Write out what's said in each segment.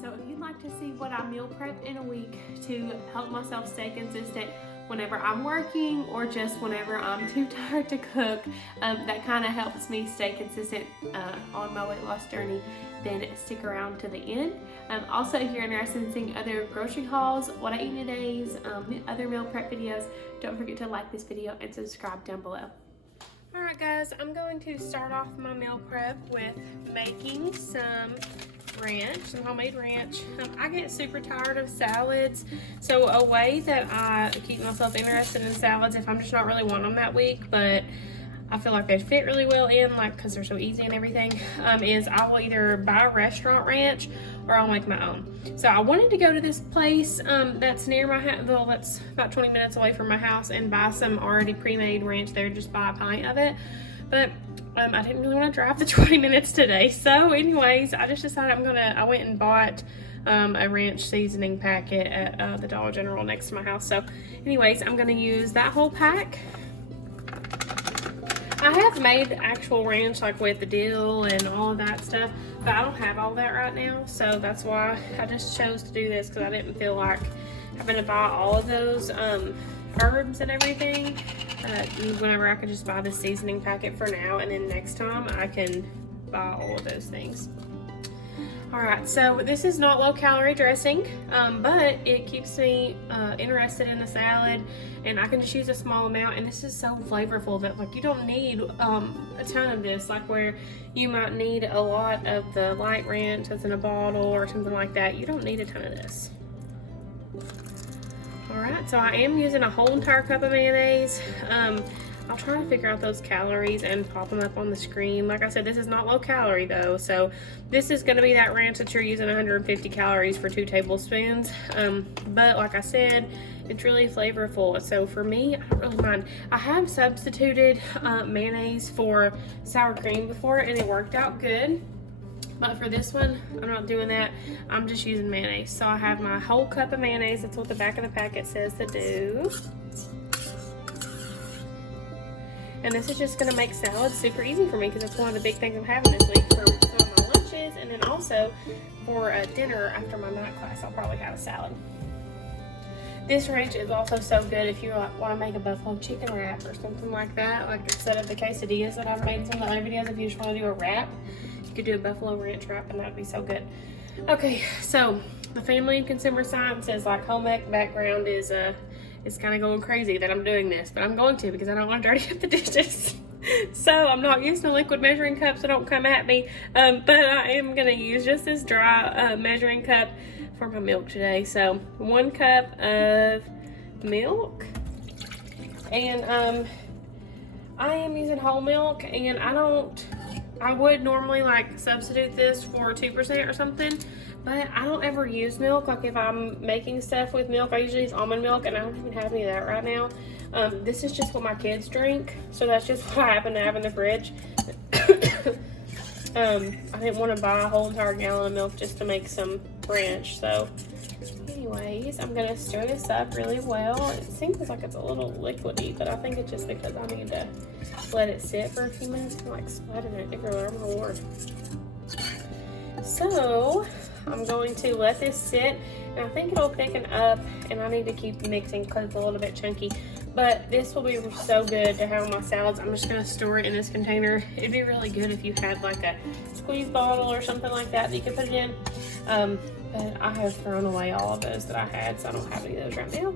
So if you'd like to see what I meal prep in a week to help myself stay consistent whenever I'm working or just whenever I'm too tired to cook, that kind of helps me stay consistent on my weight loss journey, then stick around to the end. Also, if you're interested in seeing other grocery hauls, what I eat in a days, other meal prep videos, don't forget to like this video and subscribe down below. Alright guys, I'm going to start off my meal prep with making some ranch, some homemade ranch. I get super tired of salads, so a way that I keep myself interested in salads, if I'm just not really wanting them that week, but I feel like they fit really well in, like, because they're so easy and everything, is I will either buy restaurant ranch or I'll make my own. So I wanted to go to this place that's near my house, well, that's about 20 minutes away from my house, and buy some already pre-made ranch there, just buy a pint of it. But I didn't really want to drive the 20 minutes today. So anyways, I just decided I went and bought a ranch seasoning packet at the Dollar General next to my house. So anyways, I'm going to use that whole pack. I have made actual ranch, like with the dill and all of that stuff, but I don't have all that right now. So that's why I just chose to do this, because I didn't feel like having to buy all of those herbs and everything. Whenever I could just buy the seasoning packet for now, and then next time I can buy all of those things. Alright, so this is not low-calorie dressing, but it keeps me interested in the salad, and I can just use a small amount, and this is so flavorful that, like, you don't need a ton of this, like where you might need a lot of the light ranch that's in a bottle or something like that. You don't need a ton of this. Alright, so I am using a whole entire cup of mayonnaise. I'll try to figure out those calories and pop them up on the screen. Like I said, this is not low calorie though, so this is going to be that ranch that you're using 150 calories for 2 tablespoons. But like I said, it's really flavorful, so for me, I don't really mind. I have substituted mayonnaise for sour cream before, and it worked out good. But for this one, I'm not doing that. I'm just using mayonnaise. So I have my whole cup of mayonnaise. That's what the back of the packet says to do. And this is just going to make salad super easy for me, because it's one of the big things I'm having this week for some of my lunches. And then also for dinner after my night class, I'll probably have a salad. This ranch is also so good if you want to make a buffalo chicken wrap or something like that. Like instead of the quesadillas that I've made in some of the other videos, if you just want to do a wrap, you could do a buffalo ranch wrap, and that would be so good. Okay, so the family and consumer science says, like, home ec background is kind of going crazy that I'm doing this, but I'm going to, because I don't want to dirty up the dishes. So I'm not using a liquid measuring cup, so don't come at me. But I am going to use just this dry measuring cup for my milk today. So 1 cup of milk, and I am using whole milk, and I would normally like substitute this for 2% or something, but I don't ever use milk. Like if I'm making stuff with milk, I usually use almond milk, and I don't even have any of that right now. This is just what my kids drink, so that's just what I happen to have in the fridge. I didn't want to buy a whole entire gallon of milk just to make some ranch. So anyways, I'm going to stir this up really well. It seems like it's a little liquidy, but I think it's just because I need to let it sit for a few minutes and like splattering it everywhere. Oh my lord. So I'm going to let this sit, and I think it'll thicken up, and I need to keep mixing because it's a little bit chunky. But this will be so good to have on my salads. I'm just going to store it in this container. It'd be really good if you had like a squeeze bottle or something like that you could put it in. But I have thrown away all of those that I had, so I don't have any of those right now.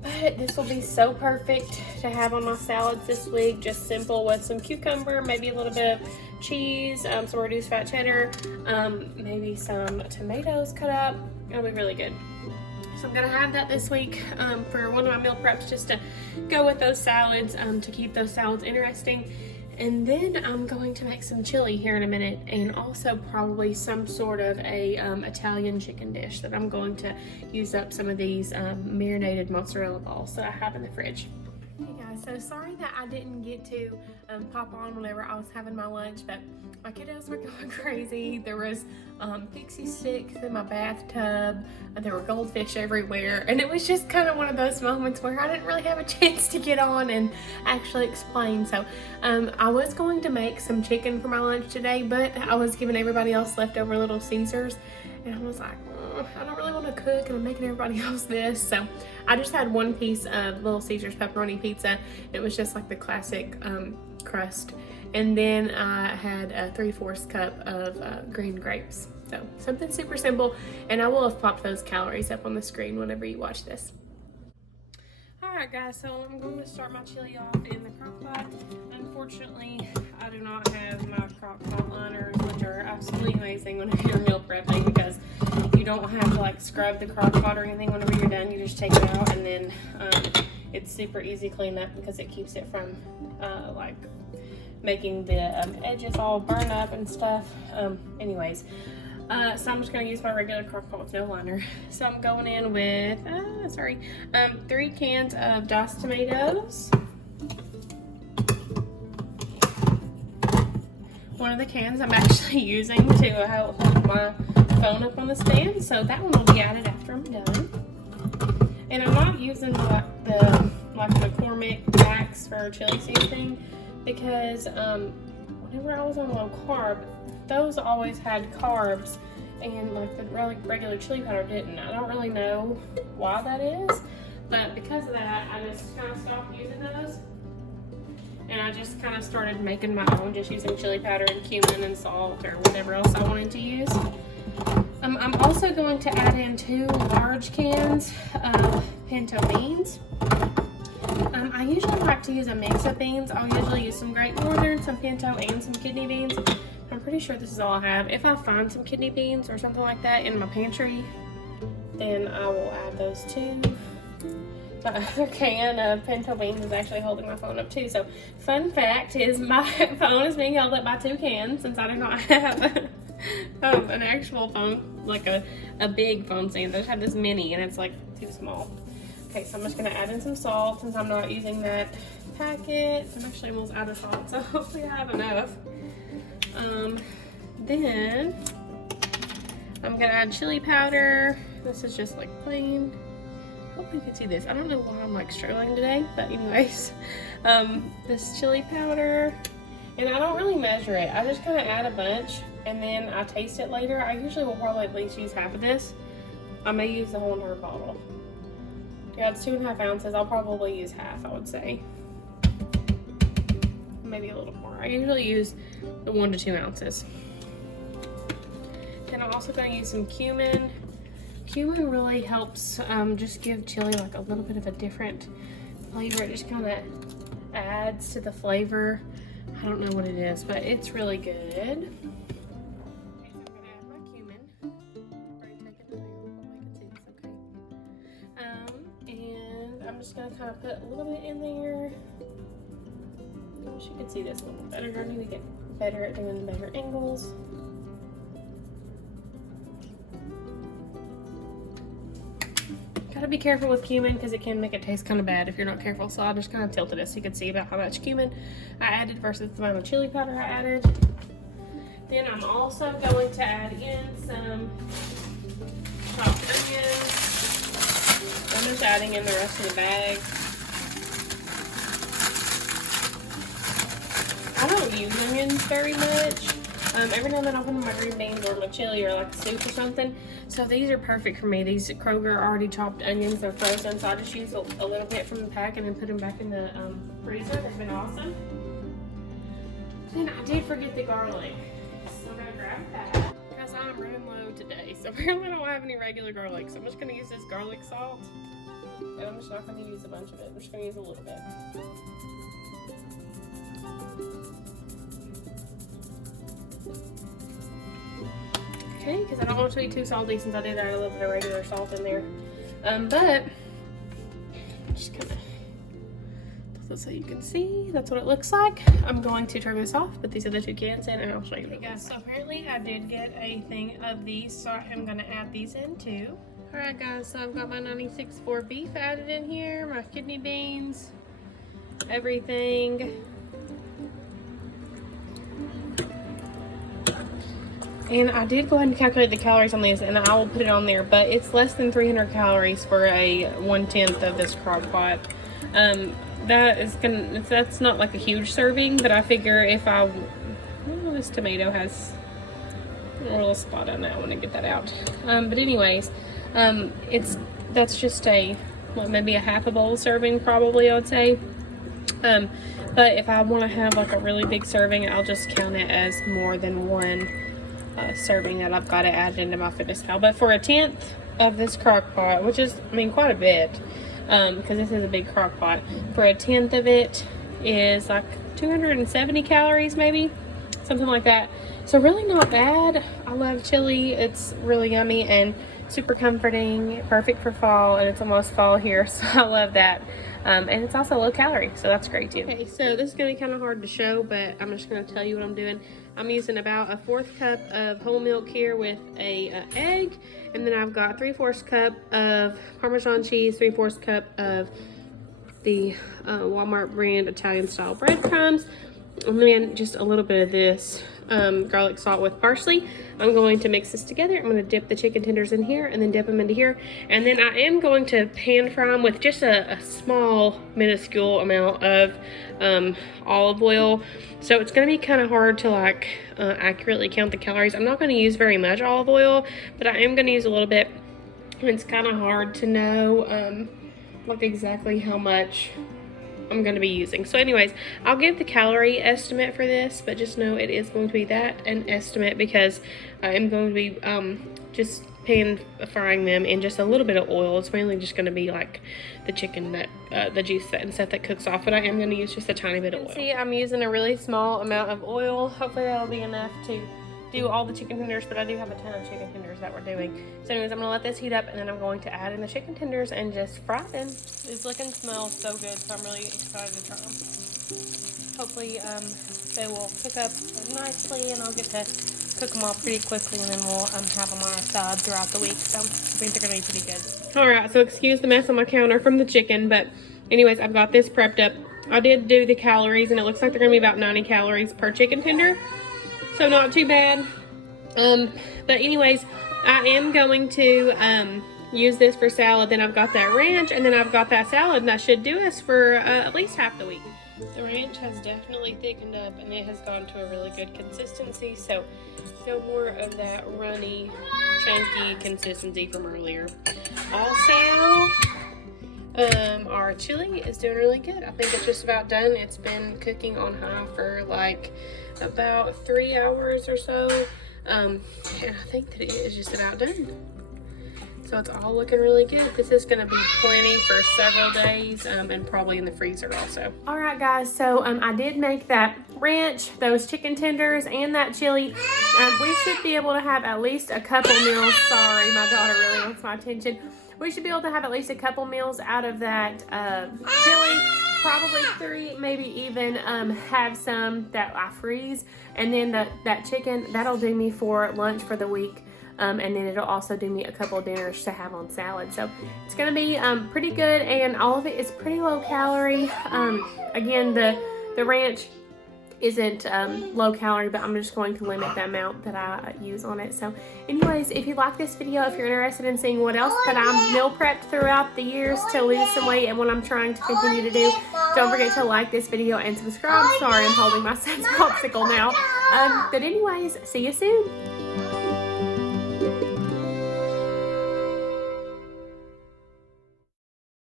But this will be so perfect to have on my salads this week. Just simple with some cucumber, maybe a little bit of cheese, some reduced fat cheddar, maybe some tomatoes cut up. It'll be really good. So I'm going to have that this week for one of my meal preps, just to go with those salads, to keep those salads interesting. And then I'm going to make some chili here in a minute, and also probably some sort of a Italian chicken dish that I'm going to use up some of these marinated mozzarella balls that I have in the fridge. Hey guys, so sorry that I didn't get to pop on whenever I was having my lunch, but my kiddos were going crazy. There was pixie sticks in my bathtub, and there were goldfish everywhere, and it was just kind of one of those moments where I didn't really have a chance to get on and actually explain. So I was going to make some chicken for my lunch today, but I was giving everybody else leftover Little Caesars, and I was like, I don't really want to cook, and I'm making everybody else this. So I just had one piece of Little Caesars pepperoni pizza. It was just like the classic crust. And then I had a 3/4 cup of green grapes. So something super simple. And I will have popped those calories up on the screen whenever you watch this. Alright guys, so I'm going to start my chili off in the crock pot. Unfortunately, I do not have my crock pot liners, which are absolutely amazing whenever you're meal prepping, because you don't have to like scrub the crock pot or anything whenever you're done. You just take it out, and then it's super easy cleanup because it keeps it from like making the edges all burn up and stuff. Anyways, so I'm just going to use my regular crock pot with no liner. So I'm going in with 3 cans of diced tomatoes. One of the cans I'm actually using to hold my phone up on the stand, so that one will be added after I'm done. And I'm not using the McCormick packs for chili seasoning, because whenever I was on low carb, those always had carbs, and like the regular chili powder didn't. I don't really know why that is, but because of that, I just kind of stopped using those. And I just kind of started making my own, just using chili powder and cumin and salt or whatever else I wanted to use. I'm also going to add in 2 large cans of pinto beans. I usually like to use a mix of beans. I'll usually use some Great Northern, some pinto, and some kidney beans. I'm pretty sure this is all I have. If I find some kidney beans or something like that in my pantry, then I will add those too. My other can of pinto beans is actually holding my phone up too. So fun fact is my phone is being held up by 2 cans, since I do not have an actual phone, like a big phone stand. I just have this mini and it's like too small. Okay, so I'm just gonna add in some salt since I'm not using that packet. I'm actually almost out of salt, so hopefully I have enough. Then I'm gonna add chili powder. This is just like plain. Hopefully you can see this. I don't know why I'm like struggling today, but anyways, this chili powder, and I don't really measure it. I just kind of add a bunch, and then I taste it later. I usually will probably at least use half of this. I may use the whole entire bottle. Yeah, it's 2.5 ounces. I'll probably use half, I would say. Maybe a little more. I usually use the 1 to 2 ounces. Then I'm also going to use some cumin. Cumin really helps just give chili like a little bit of a different flavor. It just kind of adds to the flavor. I don't know what it is, but it's really good. Okay, so I'm gonna add my cumin. I've already taken it out. I can see this okay. And I'm just gonna kind of put a little bit in there. I wish you could see this a little better. I need to get better at doing better angles. Gotta be careful with cumin because it can make it taste kind of bad if you're not careful. So I just kind of tilted it so you can see about how much cumin I added versus the amount of chili powder I added. Then I'm also going to add in some chopped onions. I'm just adding in the rest of the bag. I don't use onions very much. Every now and then I'll put in my green beans or my chili or like a soup or something. So these are perfect for me. These Kroger already chopped onions, they're frozen. So I just use a little bit from the pack and then put them back in the freezer. They've been awesome. Then I did forget the garlic. So I'm gonna grab that. Because I'm running low today. So apparently I don't have any regular garlic. So I'm just gonna use this garlic salt. And I'm just not gonna use a bunch of it. I'm just gonna use a little bit. Okay, because I don't want it to be too salty since I did add a little bit of regular salt in there. But just kind of so you can see that's what it looks like. I'm going to turn this off, put these other 2 cans in, and I'll show you. Okay guys, so apparently I did get a thing of these, so I'm gonna add these in too. Alright guys, so I've got my 96.4 beef added in here, my kidney beans, everything. And I did go ahead and calculate the calories on this, and I will put it on there, but it's less than 300 calories for a 1/10 of this crock pot. That's not like a huge serving, but I figure if this tomato has a little spot on that. I want to get that out. But anyways, that's just maybe a half a bowl serving, probably, I would say. But if I want to have like a really big serving, I'll just count it as more than one serving that I've got to add into my fitness pal. But for a 1/10 of this crock pot, which is, I mean, quite a bit, because this is a big crock pot, for a 1/10 of it is like 270 calories, maybe something like that. So really not bad. I love chili. It's really yummy and super comforting, perfect for fall, and it's almost fall here, so I love that. And it's also low calorie, so that's great too. Okay, so this is gonna be kind of hard to show, but I'm just gonna tell you what I'm doing. I'm using about a 1/4 cup of whole milk here with a egg, and then I've got 3/4 cup of Parmesan cheese, 3/4 cup of the Walmart brand Italian style breadcrumbs, and then just a little bit of this garlic salt with parsley. I'm going to mix this together. I'm going to dip the chicken tenders in here and then dip them into here, and then I am going to pan fry them with just a small minuscule amount of olive oil. So it's going to be kind of hard to like accurately count the calories. I'm not going to use very much olive oil, but I am going to use a little bit. It's kind of hard to know like exactly how much I'm going to be using. So anyways, I'll give the calorie estimate for this, but just know it is going to be that, an estimate, because I'm going to be just pan frying them in just a little bit of oil. It's mainly just going to be like the chicken that the juice and stuff that cooks off, but I am going to use just a tiny bit of oil. See, I'm using a really small amount of oil. Hopefully that'll be enough to do all the chicken tenders, but I do have a ton of chicken tenders that we're doing. So anyways, I'm gonna let this heat up, and then I'm going to add in the chicken tenders and just fry them. These look and smell so good, so I'm really excited to try them. Hopefully they will cook up nicely, and I'll get to cook them all pretty quickly, and then we'll have them on our side throughout the week. So I think they're gonna be pretty good. All right, so excuse the mess on my counter from the chicken, but anyways, I've got this prepped up. I did do the calories, and it looks like they're gonna be about 90 calories per chicken tender. So not too bad. But anyways, I am going to use this for salad. Then I've got that ranch, and then I've got that salad, and that should do us for at least half the week. The ranch has definitely thickened up, and it has gone to a really good consistency. So no more of that runny, chunky consistency from earlier. Also, our chili is doing really good. I think it's just about done. It's been cooking on high for like about 3 hours or so, and I think that it is just about done. So it's all looking really good. This is going to be plenty for several days, and probably in the freezer also. All right, guys, so I did make that ranch, those chicken tenders, and that chili. We should be able to have at least a couple meals. Sorry, my daughter really wants my attention. We should be able to have at least a couple meals out of that chili, probably 3, maybe even have some that I freeze, and then that chicken, that'll do me for lunch for the week, and then it'll also do me a couple of dinners to have on salad. So it's gonna be pretty good, and all of it is pretty low calorie. Again, the ranch isn't low calorie, but I'm just going to limit the amount that I use on it. So anyways, if you like this video, if you're interested in seeing what else that I'm meal prepped throughout the years to lose some weight and what I'm trying to continue to do, don't forget to like this video and subscribe. Sorry, I'm holding my son's popsicle now. But anyways, see you soon.